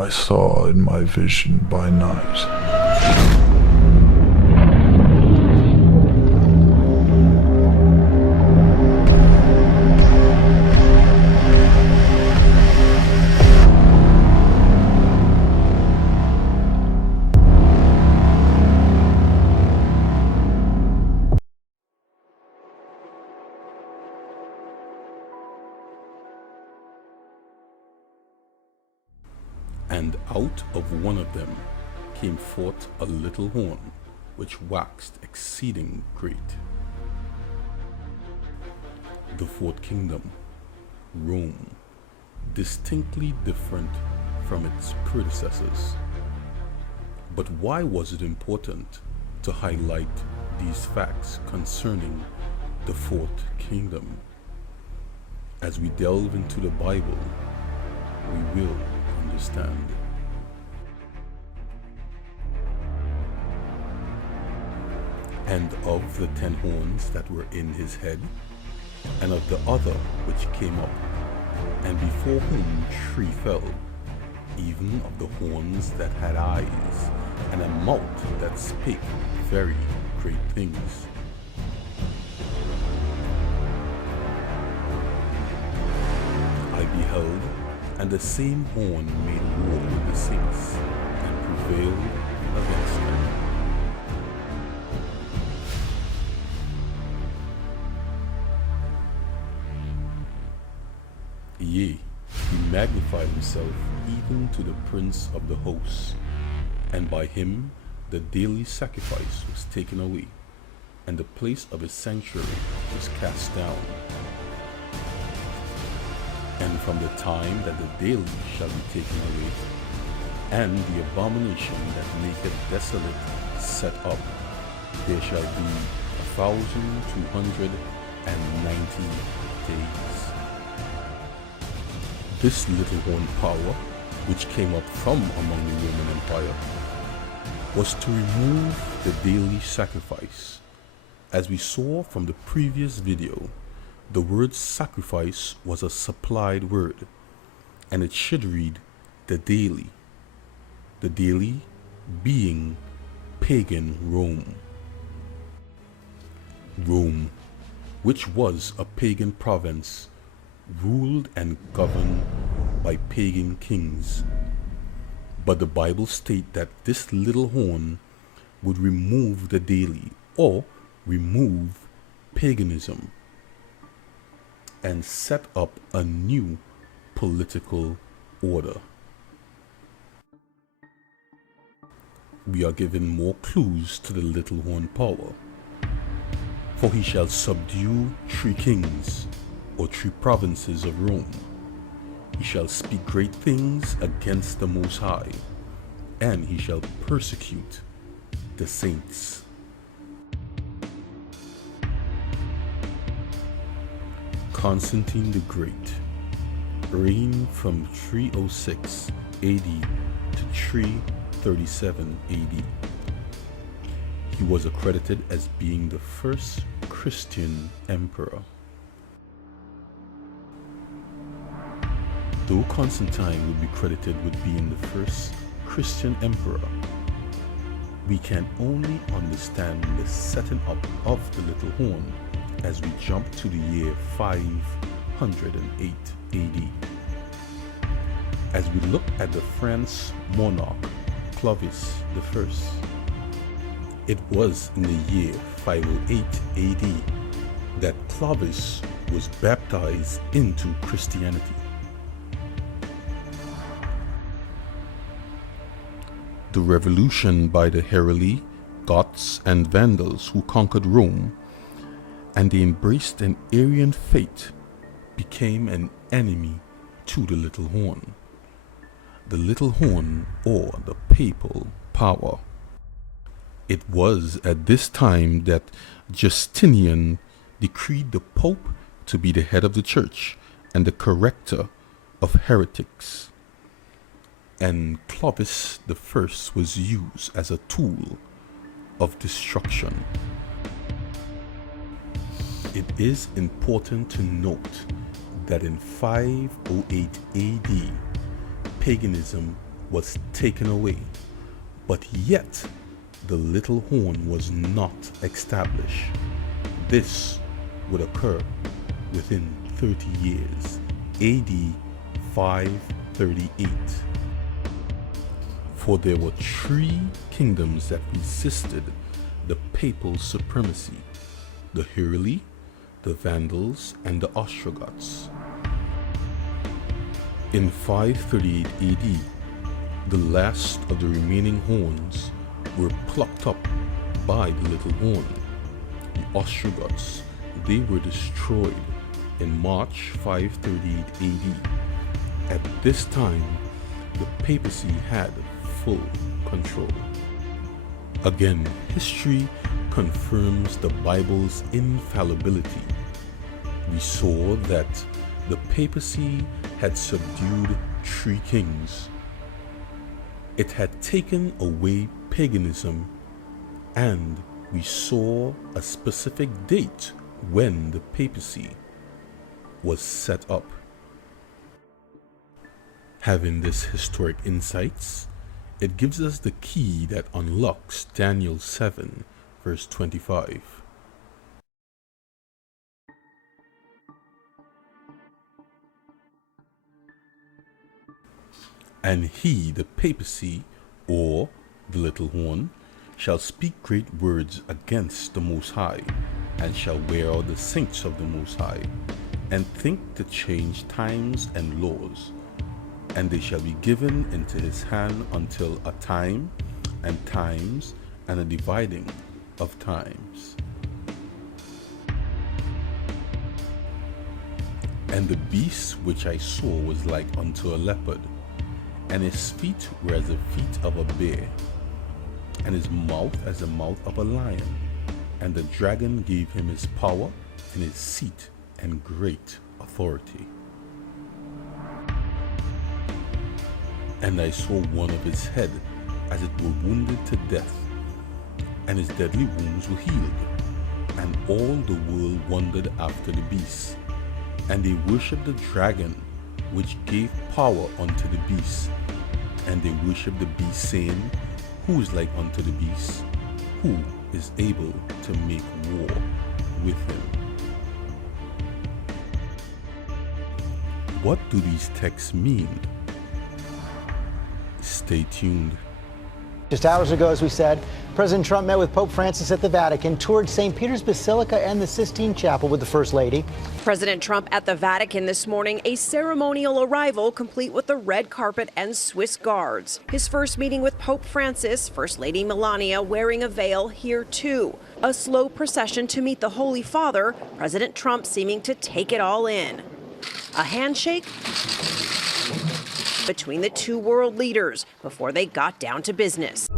I saw in my vision by night. And out of one of them came forth a little horn, which waxed exceeding great. The fourth kingdom, Rome, distinctly different from its predecessors. But why was it important to highlight these facts concerning the fourth kingdom? As we delve into the Bible, we will understand. And of the 10 horns that were in his head, and of the other which came up, and before whom 3 fell, even of the horns that had eyes, and a mouth that spake very great things. I beheld, and the same horn made war with the saints, and prevailed against them. Yea, he magnified himself even to the prince of the hosts, and by him the daily sacrifice was taken away, and the place of his sanctuary was cast down. And from the time that the daily shall be taken away, and the abomination that maketh desolate set up, there shall be 1,290 days. This little horn power, which came up from among the Roman Empire, was to remove the daily sacrifice. As we saw from the previous video, the word sacrifice was a supplied word, and it should read the daily being pagan Rome. Rome, which was a pagan province, ruled and governed by pagan kings. But the Bible states that this little horn would remove the daily, or remove paganism, and set up a new political order. We are given more clues to the little horn power. For he shall subdue 3 kings, or 3 provinces of Rome. He shall speak great things against the Most High, and he shall persecute the saints. Constantine the Great reigned from 306 AD to 337 AD. He was accredited as being the first Christian emperor. Though Constantine would be credited with being the first Christian emperor, we can only understand the setting up of the little horn as we jump to the year 508 AD. As we look at the French monarch Clovis I, it was in the year 508 AD that Clovis was baptized into Christianity. The revolution by the Heruli, Goths, and Vandals who conquered Rome, and they embraced an Arian faith, became an enemy to the little horn. The little horn, or the papal power. It was at this time that Justinian decreed the Pope to be the head of the church and the corrector of heretics. And Clovis I was used as a tool of destruction. It is important to note that in 508 AD, paganism was taken away, but yet the little horn was not established. This would occur within 30 years, AD 538. For there were three kingdoms that resisted the papal supremacy: the Heruli, the Vandals, and the Ostrogoths. In 538 AD, the last of the remaining horns were plucked up by the little horn. The Ostrogoths, they were destroyed in March 538 AD. At this time, the papacy had full control. Again, history confirms the Bible's infallibility. We saw that the papacy had subdued three kings. It had taken away paganism, and we saw a specific date when the papacy was set up. Having this historic insights, it gives us the key that unlocks Daniel 7, verse 25. And he, the papacy, or the little horn, shall speak great words against the Most High, and shall wear out the saints of the Most High, and think to change times and laws. And they shall be given into his hand until a time, and times, and a dividing of times. And the beast which I saw was like unto a leopard, and his feet were as the feet of a bear, and his mouth as the mouth of a lion. And the dragon gave him his power, and his seat, and great authority. And I saw one of his head as it were wounded to death, and his deadly wounds were healed. And all the world wondered after the beast, and they worshipped the dragon, which gave power unto the beast. And they worshipped the beast, saying, Who is like unto the beast? Who is able to make war with him? What do these texts mean? Stay tuned. Just hours ago, as we said, President Trump met with Pope Francis at the Vatican, toured St. Peter's Basilica and the Sistine Chapel with the First Lady. President Trump at the Vatican this morning, a ceremonial arrival complete with the red carpet and Swiss guards. His first meeting with Pope Francis, First Lady Melania wearing a veil here too. A slow procession to meet the Holy Father, President Trump seeming to take it all in. A handshake between the two world leaders before they got down to business.